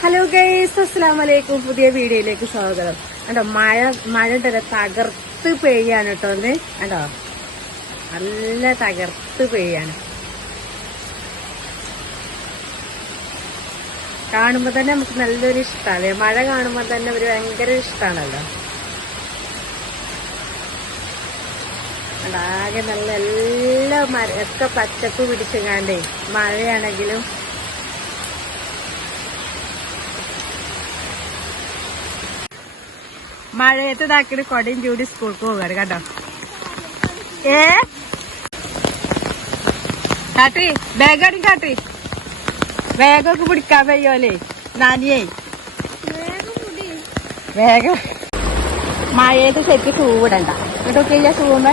Hello guys അസ്സാം വലൈക്കും പുതിയ വീഡിയോയിലേക്ക് സ്വാഗതം. കണ്ടോ മഴ മഴ തന്നെ തകർത്ത് പെയ്യാണ് കേട്ടോ ഒന്ന് കണ്ടോ? നല്ല തകർത്ത് പെയ്യാണ്. കാണുമ്പോ തന്നെ നമുക്ക് നല്ലൊരു ഇഷ്ടമാണ് മഴ കാണുമ്പോ തന്നെ ഒരു ഭയങ്കര ഇഷ്ടമാണല്ലോ ആകെ നല്ല എല്ലാ മര ഒക്കെ പച്ചപ്പ് പിടിച്ചെങ്ങാണ്ടേ മഴയാണെങ്കിലും മഴയത്ത് ഇതാക്കിട്ട് കൊടയും ചൂടി സ്കൂൾക്ക് പോകാറ് കേട്ടോ. ഏ? കാട്ടി ബാഗാടി കാട്ടി ബാഗൊക്കെ പിടിക്കാൻ വയ്യോലേ നാനിയേ. വേഗം മഴയത്ത് ശരിക്ക് ചൂവിടണ്ട ഇതൊക്കെ ഇല്ല തൂവുമ്പോ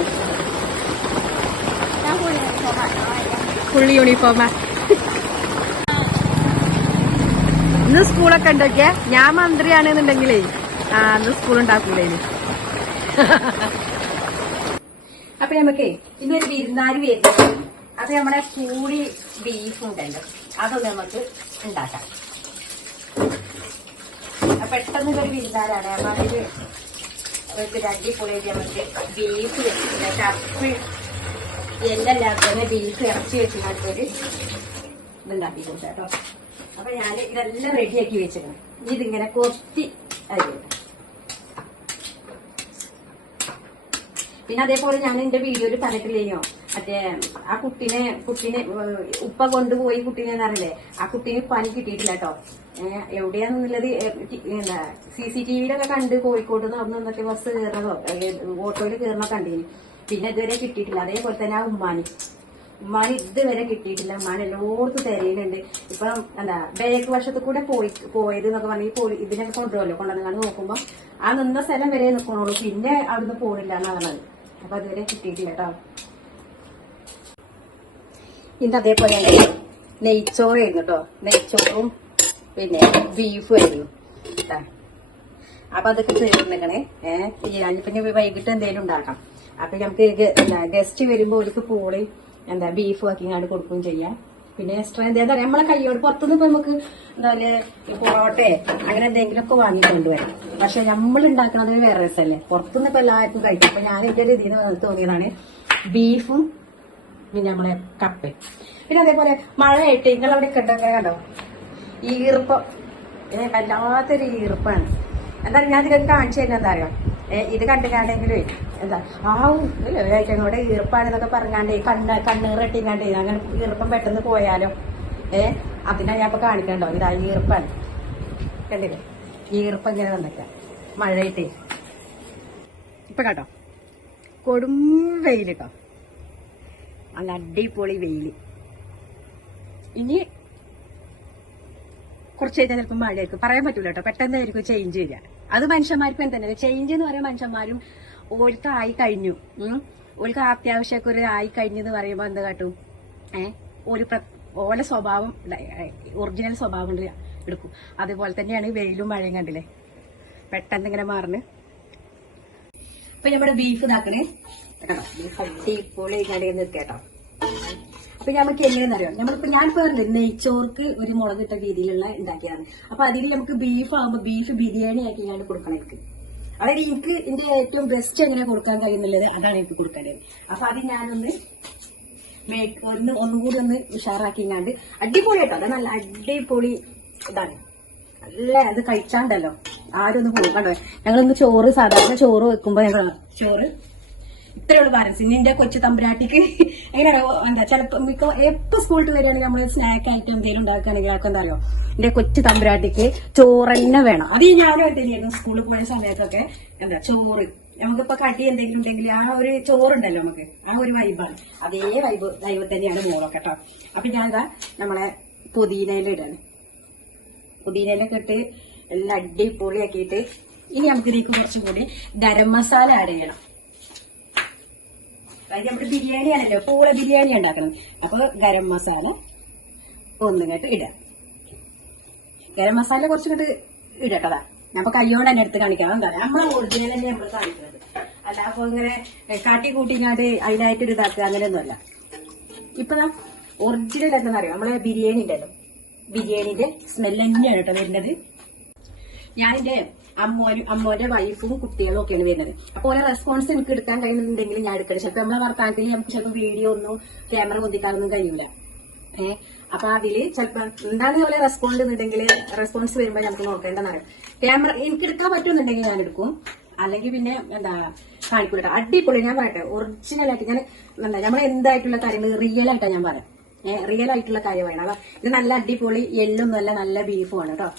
ഫുൾ യൂണിഫോമാ ഇന്ന് സ്കൂളൊക്കെ ഉണ്ടൊക്കെ ഞാൻ മന്ത്രിയാണെന്നുണ്ടെങ്കിലേ സ്കൂൾ അപ്പൊ നമുക്കേ ഇന്നൊരു വിരുന്നാരി വരുന്നത് അത് നമ്മുടെ കൂടി ബീഫ് ഉണ്ടല്ലോ. അതൊന്ന് നമുക്ക് ഉണ്ടാക്കാം. പെട്ടെന്ന് ഒരു വിരുന്നാരാണ്. അപ്പൊ അതിൽ ഒരു അടിപൊളിയായിട്ട് നമുക്ക് ബീഫ് വെച്ചിട്ടുണ്ട്. കപ്പ് എല്ലാം ബീഫ് ഇറച്ചി വെച്ചിട്ട് ഒരു ഇതുണ്ടാക്കിയിട്ടുണ്ട് കേട്ടോ. അപ്പൊ ഞാൻ ഇതെല്ലാം റെഡിയാക്കി വെച്ചിരുന്നു ഇതിങ്ങനെ കൊത്തി അരിയും പിന്നെ അതേപോലെ ഞാൻ എന്റെ വീഡിയോയിൽ പറഞ്ഞിട്ടില്ലേനോ? മറ്റേ ആ കുട്ടീനെ കുട്ടീനെ ഉപ്പ കൊണ്ടുപോയി കുട്ടീനെ എന്നറിയില്ലേ ആ കുട്ടീനെ പനി കിട്ടിയിട്ടില്ല കേട്ടോ എവിടെയാന്നുള്ളത് എന്താ സി സി ടി വിയിലൊക്കെ കണ്ട് കോഴിക്കോട് നടന്നു അവിടെ നിന്നൊക്കെ ബസ് കയറണതോ ഓട്ടോയിൽ കയറണ കണ്ടീനി. പിന്നെ ഇതുവരെ കിട്ടിയിട്ടില്ല. അതേപോലെ തന്നെ ആ ഉമ്മാനി. ഉമ്മാനി ഇതുവരെ കിട്ടിയിട്ടില്ല. ഉമ്മാൻ എല്ലായിടത്തും തിരയിലുണ്ട്. ഇപ്പം എന്താ ബേക്ക് വശത്ത് കൂടെ പോയി പോയത് എന്നൊക്കെ പറഞ്ഞ് പോയി ഇതിനൊക്കെ കൊണ്ടുപോകല്ലോ. കൊണ്ടുവന്നു നോക്കുമ്പോ ആ നിന്ന സ്ഥലം വരെ നിൽക്കണുള്ളൂ പിന്നെ അവിടുന്ന് പോണില്ല എന്നാണ് പറഞ്ഞത്. അപ്പൊ അതുവരെ കിട്ടിയിട്ടില്ല കേട്ടോ ഇന്ന് അതേപോലെ നെയ്ച്ചോറായിരുന്നു കേട്ടോ നെയ്ച്ചോറും പിന്നെ ബീഫും ആയിരുന്നു കേട്ടാ അപ്പൊ അതൊക്കെ തീർന്നിക്കണേ ഏഹ് ഞാനിപ്പോ വൈകിട്ട് എന്തെങ്കിലും ഉണ്ടാക്കാം. അപ്പൊ നമുക്ക് ഗസ്റ്റ് വരുമ്പോ അവർക്ക് പൂളി എന്താ ബീഫ് വാക്കിങ്ങാണ്ട് കൊടുക്കുകയും ചെയ്യാം. പിന്നെ എക്സ്ട്രാ എന്താ പറയാ നമ്മളെ കൈയോട് പുറത്തുനിന്ന് ഇപ്പൊ നമുക്ക് എന്താ പറയുക പൊറോട്ടെ അങ്ങനെ എന്തെങ്കിലുമൊക്കെ വാങ്ങി കൊണ്ടുവരാം. പക്ഷെ നമ്മൾ ഉണ്ടാക്കുന്നത് വേറെ രസമല്ലേ പുറത്തുനിന്ന് ഇപ്പൊ എല്ലാവർക്കും കഴിക്കും. അപ്പൊ ഞാൻ എന്റെ ഇതിന് തോന്നിയതാണ് ബീഫും പിന്നെ നമ്മളെ കപ്പ പിന്നെ അതേപോലെ മഴയായിട്ട് നിങ്ങളവിടെ കണ്ടോ കണ്ടോ? ഈർപ്പം. വല്ലാത്തൊരു ഈർപ്പാണ്. എന്താ ഞാൻ ഇതിലേക്ക് കാണിച്ചു തരുന്നത് എന്താ അറിയാം? ഇത് കണ്ടില്ലാണ്ടെങ്കിലേ എന്താ ആവും കൂടെ ഈർപ്പാണെന്നൊക്കെ പറഞ്ഞാണ്ടേ കണ്ണ് കണ്ണീറട്ടിങ്ങാണ്ടേ അങ്ങനെ ഈർപ്പം പെട്ടെന്ന് പോയാലോ? ഏ അതിനാ ഞാൻ ഇപ്പൊ കാണിക്കണ്ടോ ഇതാ ഈർപ്പാണ്. കണ്ടില്ലേ? ഈർപ്പം ഇങ്ങനെ വന്നിട്ട. മഴയിട്ടേ ഇപ്പൊ കേട്ടോ കൊടും വെയിൽ കേട്ടോ നല്ല അടിപൊളി വെയിൽ. ഇനി കുറച്ച് കഴിഞ്ഞാൽ ചിലപ്പോൾ മഴയായിരിക്കും. പറയാൻ പറ്റൂല കേട്ടോ. പെട്ടെന്നായിരിക്കും ചേഞ്ച് വരിക. അത് മനുഷ്യന്മാർക്കും തന്നെ. ചേഞ്ച് എന്ന് പറയുന്ന മനുഷ്യന്മാരും ഓൾക്ക് ആയി കഴിഞ്ഞു. ഓൾക്ക് അത്യാവശ്യമൊക്കെ ഒരു ആയി കഴിഞ്ഞു എന്ന് പറയുമ്പോൾ എന്താ കാട്ടും? ഏഹ് ഒരു ഓലെ സ്വഭാവം ഒറിജിനൽ സ്വഭാവം എടുക്കും. അതുപോലെ തന്നെയാണ് വെയിലും മഴയും കണ്ടില്ലേ? പെട്ടെന്ന് ഇങ്ങനെ മാറുന്നു ഇപ്പൊ നമ്മുടെ ബീഫ് ഇതാക്കണേ. കേട്ടോ ബീഫ് അടിപൊളി കടയിൽ നിന്ന് കേട്ടോ. അപ്പൊ നമുക്ക് എങ്ങനെയെന്ന് അറിയാം നമ്മളിപ്പോ ഞാൻ പറഞ്ഞില്ലേ നെയ്ച്ചോർക്ക് ഒരു മുളകിട്ട രീതിയിലുള്ള ഉണ്ടാക്കിയതാണ് അപ്പൊ അതിൽ നമുക്ക് ബീഫ് ആകുമ്പോ ബീഫ് ബിരിയാണി ആക്കി ഞാൻ കൊടുക്കണം എനിക്ക്. അതായത് എനിക്ക് എന്റെ ഏറ്റവും ബെസ്റ്റ് എങ്ങനെ കൊടുക്കാൻ കഴിയുന്നുള്ളത് അതാണ് എനിക്ക് കൊടുക്കേണ്ടത്. അപ്പൊ അത് ഞാനൊന്ന് മേക്ക് ഒന്ന് ഒന്നുകൂടി ഒന്ന് ഉഷാറാക്കിങ്ങാണ്ട് കേട്ടോ. അത് നല്ല അടിപൊളി ഇതാണ്. നല്ല അത് കഴിച്ചാണ്ടല്ലോ. ആരും ഒന്ന് പോകണ്ടോ. കണ്ടോ ഞങ്ങളൊന്ന് ചോറ് സാധാരണ ചോറ് വെക്കുമ്പോ ഞങ്ങൾ ചോറ് ഇത്രയുള്ള ബാലൻസ് നിന്റെ കൊച്ചു തമ്പുരാട്ടിക്ക് എങ്ങനെയാണോ എന്താ ചിലപ്പോ മിക്ക എപ്പോ സ്കൂളിൽ വരികയാണെങ്കിൽ നമ്മൾ സ്നാക്ക് ആയിട്ട് എന്തെങ്കിലും ഉണ്ടാക്കുകയാണെങ്കിൽ ആൾക്ക് എന്താ അറിയോ എന്റെ കൊച്ചു തമ്പുരാട്ടിക്ക് ചോറ് തന്നെ വേണം. അത് ഞാനും എന്തെങ്കിലും സ്കൂളിൽ പോയ സമയത്തൊക്കെ. എന്താ ചോറ്. നമുക്കിപ്പോ കടി എന്തെങ്കിലും ഉണ്ടെങ്കിൽ ആ ഒരു ചോറുണ്ടല്ലോ നമുക്ക്. ആ ഒരു വൈബാണ് അതേ വൈബ് വൈബ് തന്നെയാണ് മോളൊക്കെ കേട്ടോ അപ്പൊ ഞാനിതാ നമ്മളെ പുതിനയിലിടാണ് പുതിനയിലൊക്കെ ഇട്ട് എല്ലാം അടിപൊളിയാക്കിയിട്ട് ഇനി നമുക്ക് ഇതിലേക്ക് കുറച്ചും കൂടി ഗരം മസാല ആഡ് ചെയ്യണം. അതായത് നമ്മുടെ ബിരിയാണി ആണല്ലോ പൂള ബിരിയാണി ഉണ്ടാക്കണം അപ്പൊ ഗരം മസാല ഒന്നിങ്ങോട്ട് ഇടാം ഗരം മസാല കുറച്ചിങ്ങോട്ട് ഇടട്ടതാ ഞാൻ കയ്യോണ്ട് തന്നെ എടുത്ത് കാണിക്കാം. എന്താ നമ്മളെ ഒറിജിനൽ തന്നെ നമ്മൾ കാണിക്കുന്നത് അല്ല അപ്പൊ ഇങ്ങനെ കാട്ടി കൂട്ടിങ്ങാണ്ട് അതിനായിട്ടൊരു ഇതാക്കുക അങ്ങനെയൊന്നുമല്ല ഇപ്പൊ ഒറിജിനൽ എന്താണെന്നറിയോ നമ്മളെ ബിരിയാണി ഉണ്ടല്ലോ. ബിരിയാണിന്റെ സ്മെല്ല് തന്നെയാണ് കേട്ടോ വരുന്നത്. ഞാനെന്റെ അമ്മോനും അമ്മോന്റെ വൈഫും കുട്ടികളും ഒക്കെയാണ് വരുന്നത്. അപ്പൊ ഓരോ റെസ്പോൺസ് എനിക്ക് എടുക്കാൻ കഴിയുന്നുണ്ടെങ്കിൽ ഞാൻ എടുക്കണം ചിലപ്പോ നമ്മളെ വർത്താനത്തിൽ നമുക്ക് ചിലപ്പോൾ വീഡിയോ ഒന്നും ക്യാമറ പൊന്തിക്കാനൊന്നും കഴിയൂല. ഏഹ് അപ്പൊ അതിൽ ചിലപ്പോ എന്താണ് പോലെ റെസ്പോണ്ട് ചെയ്യുന്നുണ്ടെങ്കിൽ റെസ്പോൺസ് വരുമ്പോ നമുക്ക് നോക്കേണ്ടതാണ് ക്യാമറ എനിക്ക് എടുക്കാൻ പറ്റുന്നുണ്ടെങ്കിൽ ഞാൻ എടുക്കും. അല്ലെങ്കിൽ പിന്നെ എന്താ കാണിക്കൂല അടിപൊളി ഞാൻ പറയട്ടെ. ഒറിജിനൽ ആയിട്ട് ഞാൻ എന്താ നമ്മൾ എന്തായിട്ടുള്ള കാര്യങ്ങൾ റിയൽ ആയിട്ടാണ് ഞാൻ പറയാം. റിയൽ ആയിട്ടുള്ള കാര്യമാണ്. അപ്പൊ ഇത് നല്ല അടിപൊളി എല്ലും നല്ല നല്ല ബീഫുമാണ് കേട്ടോ.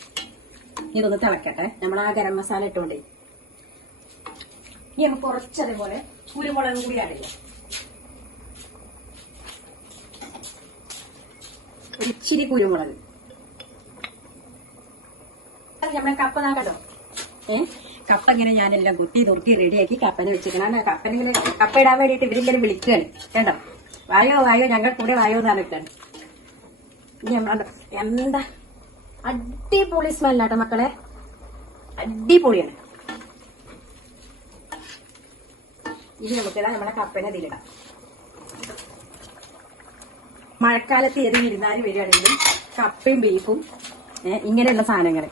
ഇതൊന്ന് തിളക്കട്ടെ. നമ്മൾ ആ ഗരം മസാല ഇട്ടുകൊണ്ടേ. ഇനി നമുക്ക് അതേപോലെ കുരുമുളകും കൂടി ആഡ് ചെയ്യാം. ഇച്ചിരി കുരുമുളക്. നമ്മളെ കപ്പ നാക്കട്ടോ ഏ? കപ്പ ഇങ്ങനെ ഞാനെല്ലാം കുത്തി നുറുക്കി റെഡിയാക്കി കപ്പനെ വെച്ചിരിക്കണം. കപ്പനെങ്കിൽ കപ്പ ഇടാൻ വേണ്ടിയിട്ട് ഇവരിങ്ങനെ വിളിക്കുകയാണ് കേട്ടോ. വായോ വായോ ഞങ്ങൾ കൂടെ വായോ എന്നാണ് ഇട്ടാണ് എന്താ അടിപൊളി സ്മെല്ലാട്ടോ മക്കളെ. അടിപൊളിയാണ്. ഇനി നമുക്കിതാ നമ്മളെ കപ്പനെ ഇതിലിടാം. മഴക്കാലത്ത് ഏത് ഇരുന്നാൽ വരികയാണെങ്കിലും കപ്പയും ബീഫും ഇങ്ങനെയുള്ള സാധനങ്ങൾ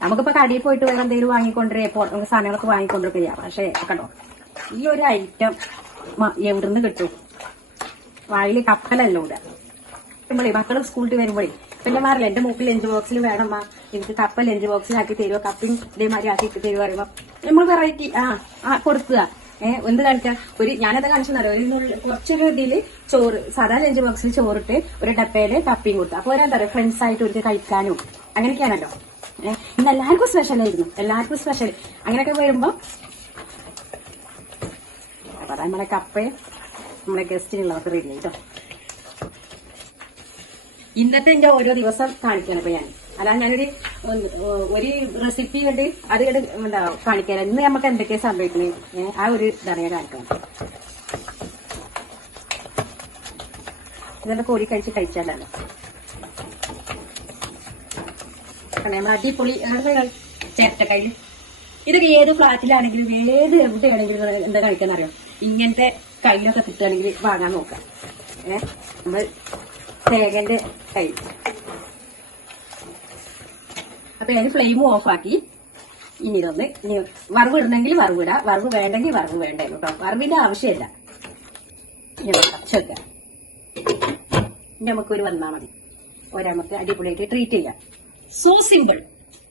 നമുക്കിപ്പോ കടയിൽ പോയിട്ട് വേറെ എന്തെങ്കിലും വാങ്ങിക്കൊണ്ടുവരേ സാധനങ്ങളൊക്കെ വാങ്ങിക്കൊണ്ടൊക്കെ ചെയ്യാം. പക്ഷേ കണ്ടോ ഈ ഒരു ഐറ്റം എവിടുന്ന് കിട്ടും? വായിൽ കപ്പലല്ലോ ഇവിടെ. നമ്മളെ മക്കൾ സ്കൂളിൽ വരുമ്പോഴേ പിന്നെ മാറില്ല. എന്റെ മൂക്ക് ലഞ്ച് ബോക്സിൽ വേണമ്മ എനിക്ക് കപ്പ ലഞ്ച് ബോക്സിലാക്കി തരുമോ ഇതേ ഇതേമാതിരി ആക്കി തരുമോ പറയുമ്പോ നമ്മൾ വെറൈറ്റി ആ ആ കൊടുക്കുക. ഏഹ് എന്ത് കാണിക്കാം? ഒരു ഞാനത് തന്നെ ഒരു കുറച്ചൊരു ഇതിൽ ചോറ് സാധാ ലഞ്ച് ബോക്സിൽ ചോറിട്ട് ഒരു ഡപ്പയിൽ കപ്പിയും കൊടുത്തു. അപ്പൊ എന്താ പറയുക ഫ്രണ്ട്സ് ആയിട്ട് ഒരു കഴിക്കാനും അങ്ങനെയൊക്കെയാണല്ലോ. ഏഹ് ഇന്ന് എല്ലാവർക്കും സ്പെഷ്യൽ ആയിരുന്നു. എല്ലാവർക്കും സ്പെഷ്യൽ അങ്ങനെയൊക്കെ വരുമ്പോ അപ്പൊ നമ്മളെ കപ്പയും നമ്മളെ ഗസ്റ്റിനുള്ളവർക്ക് റെഡി ആയിട്ടോ ഇന്നത്തെ എന്റെ ഓരോ ദിവസം കാണിക്കണം ഇപ്പൊ ഞാൻ. അല്ലാതെ ഞാനൊരു ഒരു റെസിപ്പി കണ്ട് അത് എന്താ കാണിക്കാൻ ഇന്ന് നമുക്ക് എന്തൊക്കെയാ സംഭവിക്കുന്നത് ആ ഒരു ഇതാണ് ഞാൻ കാണിക്കണം ഇതെല്ലാം കോരി കഴിച്ച് കഴിച്ചാലാണ് നമ്മൾ അടിപൊളി ചേർത്തക്കൈൽ ഇതൊക്കെ ഏത് ഫ്ലാറ്റിലാണെങ്കിലും ഏത് എവിടെയാണെങ്കിലും എന്താ കഴിക്കാൻ അറിയാം ഇങ്ങനത്തെ കയ്യിലൊക്കെ കിട്ടുകയാണെങ്കിൽ വാങ്ങാൻ നോക്കാം. ഏഹ് നമ്മൾ തേങ്ങന്റെ കൈ. അപ്പൊ ഞാൻ ഫ്ലെയിം ഓഫാക്കി ഇനി ഇതൊന്ന് ഇനി വറവ് ഇടണമെങ്കിൽ വറവ് ഇടാം. വറവ് വേണ്ടെങ്കിൽ വറവ് വേണ്ട കേട്ടോ. വറവിന്റെ ആവശ്യമില്ല. ഇനി നമുക്ക് ഒരു വന്നാൽ മതി. ഒരാൾക്ക് അടിപൊളിയായിട്ട് ട്രീറ്റ് ചെയ്യാം. സോ സിമ്പിൾ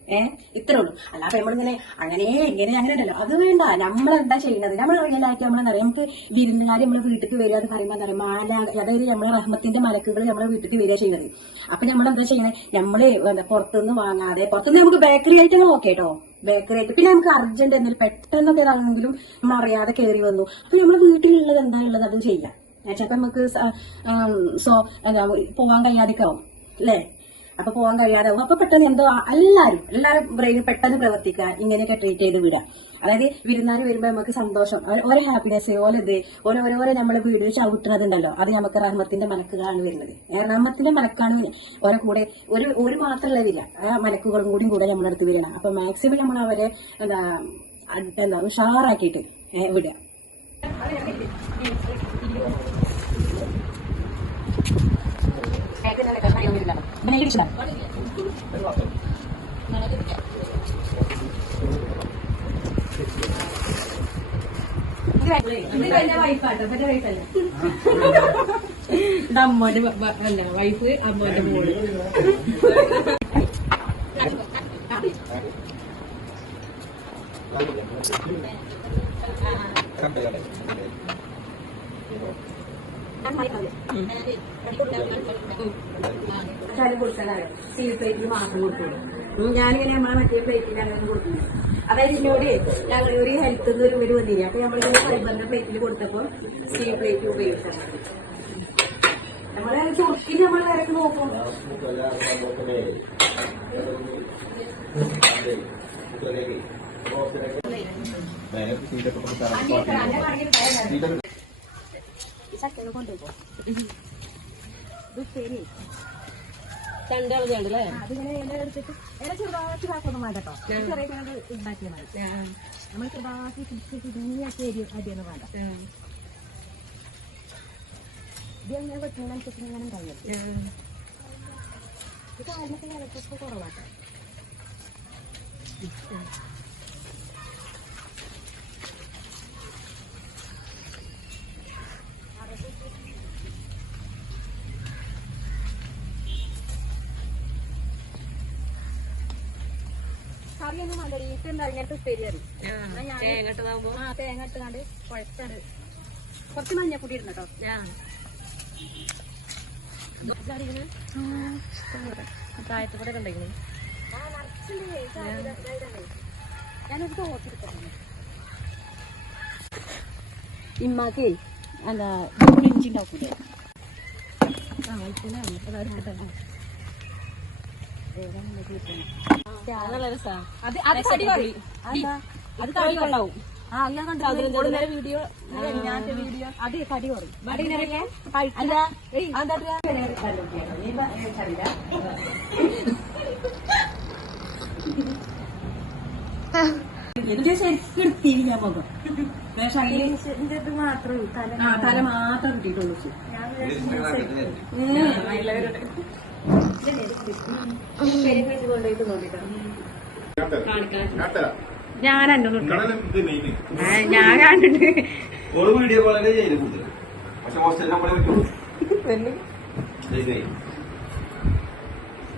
ഏ? ഇത്രേ ഉള്ളൂ. അല്ലാതെ നമ്മളിങ്ങനെ അങ്ങനെ ഇങ്ങനെ അങ്ങനെ അല്ലല്ലോ അത് വേണ്ട. നമ്മളെന്താ ചെയ്യുന്നത് നമ്മൾ റിയലായിട്ട് നമ്മളെന്നറിയാം നമുക്ക് വിരുന്നുകാർ നമ്മളെ വീട്ടിലേക്ക് വരിക എന്ന് പറയുമ്പോൾ എന്താ പറയുക മാല അതായത് നമ്മളെ റഹ്മത്തിന്റെ മലക്കുകൾ നമ്മളെ വീട്ടിലേക്ക് വരിക ചെയ്യുന്നത് അപ്പൊ നമ്മൾ എന്താ ചെയ്യുന്നത് എന്താ പുറത്തുനിന്ന് വാങ്ങാതെ പുറത്തുനിന്ന് നമുക്ക് ബേക്കറി ഐറ്റങ്ങൾ ഓക്കെ കേട്ടോ ബേക്കറി ആയിട്ട്. പിന്നെ നമുക്ക് അർജന്റ് എന്തെങ്കിലും പെട്ടെന്നൊക്കെ ഇതാണെങ്കിലും നമ്മൾ അറിയാതെ കയറി വന്നു. അപ്പൊ നമ്മളെ വീട്ടിലുള്ളത് എന്താ ഉള്ളത്? അത് ചെയ്യാം. ചിലപ്പോ നമുക്ക് സോ എന്താ പോവാൻ കഴിയാതിക്കാവും അല്ലേ? അപ്പൊ പോകാൻ കഴിയാതെ അപ്പൊ പെട്ടെന്ന് എന്തോ എല്ലാരും എല്ലാരും ബ്രെയിൻ പെട്ടെന്ന് പ്രവർത്തിക്കുക ഇങ്ങനെയൊക്കെ ട്രീറ്റ് ചെയ്ത് വിടുക അതായത് വിരുന്നാർ വരുമ്പോ നമുക്ക് സന്തോഷം. ഓരോ ഹാപ്പിനെസ് ഓരോ ഓരോ ഓരോരോ നമ്മൾ വീട് ചവിട്ടുന്നതുണ്ടല്ലോ. അത് നമുക്ക് റഹ്മത്തിന്റെ മനക്കുകളാണ് വരുന്നത്. റഹ്മത്തിന്റെ മനക്കാണ്. ഓരോ കൂടെ ഒരു ഒരു മാത്രമുള്ളതില്ല ആ മനക്കുകളും കൂടി കൂടെ നമ്മുടെ അടുത്ത് വരണം അപ്പൊ മാക്സിമം നമ്മൾ അവരെ എന്താ ഉഷാറാക്കിയിട്ട് ഉഷാറാക്കിയിട്ട് ഏ, വിടുക ഇത് അമ്മോന്റെ അല്ല വൈഫ് അമ്മോന്റെ മോൾ. ചാലും കൊടുക്കാനറിയാം സ്റ്റീൽ പ്ലേറ്റിൽ മാത്രം കൊടുക്കുള്ളൂ. ഞാനിങ്ങനെ നമ്മളെ മറ്റേ പ്ലേറ്റിൽ അങ്ങനെ കൊടുക്കുന്നത് അതായത് ഇതിനോട് ഞങ്ങൾ ഒരു ഹെൽത്ത് ഒരു ഒരു വന്നില്ല? അപ്പൊ നമ്മളിങ്ങനെ ഫൈബറിന്റെ പ്ലേറ്റിൽ കൊടുത്തപ്പോൾ സ്റ്റീൽ പ്ലേറ്റ് ഉപയോഗിച്ചാൽ മതി നമ്മളെ ചുരുക്കി നമ്മൾ വരക്ക് നോക്കും. രണ്ടാളത് കണ്ടല്ലേ അതിങ്ങനെ ഇല എടുത്തിട്ട് ഇല ചെറുതാക്കി ഇതാക്കൊന്നും വേണ്ട കേട്ടോ ചെറിയ കിണറ് ഉണ്ടാക്കിയാൽ മതി നമ്മൾ ചെറുതാക്കി പിടിച്ച് പിടിഞ്ഞാക്കി അരി അരിയൊന്നും വേണ്ട ഇത് എങ്ങനെ വെക്കുന്നതിനനുസരിച്ച് ഇങ്ങനെ കഴിയും വേണ്ടടി ഇത് എന്താ ഇങ്ങനത്തെ ഉപ്പേരി കറി. ആ തേങ്ങ ഇട്ടുകാണ്ട് കുഴച്ചാണ്ട് കുറച്ച് മഞ്ഞപ്പൊടി ഇടുന്ന കേട്ടോ താഴത്ത് കൂടെ ഞാനൊരു ഇമ്മാക്കേ എന്താ ഇഞ്ചി ഉണ്ടാക്കൂലേ നല്ല രസാ അത് അത് കടി പറയും അത് കടി ആ കണ്ടു നേരെ വീഡിയോ വീഡിയോ അത് കടി പറയും എനിക്ക് ശരിക്കും ആ തല മാത്രം കിട്ടിയിട്ടുള്ളൂ ഞാൻ ഞാൻ കണ്ടിട്ട്. വീഡിയോ കോളേ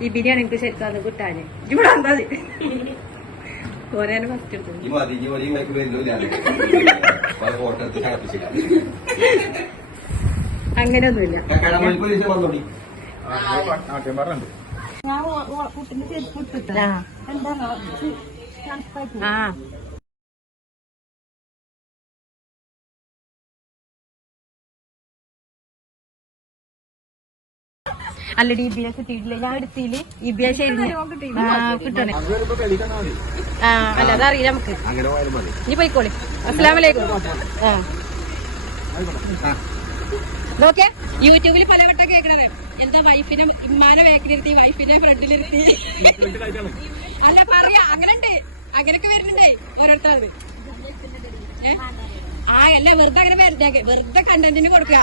ഈ ബിരിയാണി എനിക്ക് ശരിക്കും അത് കിട്ടാന്. ഇവിടെ എന്താ ഓരോ ഫസ്റ്റ് എടുത്തു. അങ്ങനെയൊന്നുമില്ല. ഞാൻ കുട്ടിന്റെ ചെരുപ്പ് ഇട്ടിട്ടാ എന്താ ആ അല്ലടി ഇബിയെ കിട്ടിയിട്ടില്ല ഞാൻ എടുത്തില്ല ഇബിയ ശരി കിട്ടണേ. ആ അല്ല അതറിയില്ല നമുക്ക്. ഇനി പോയിക്കോളി. അസ്സലാമലൈക്കും. ആ. നോക്കേ യൂട്യൂബിൽ പലവട്ടം കേൾക്കണത്. എന്താ വൈഫിനെ ഉമ്മാനെ വേക്കിലിരുത്തി വൈഫിനെ ഫ്രണ്ടിലിരുത്തി അല്ല പറയാ അങ്ങനെ ഉണ്ട് അങ്ങനൊക്കെ വരുന്നുണ്ടേ ഓരോരുത്തർ ആ അല്ല വെറുതെ അങ്ങനെ വെറുതെ വെറുതെ കണ്ടന്റിന് കൊടുക്കുക.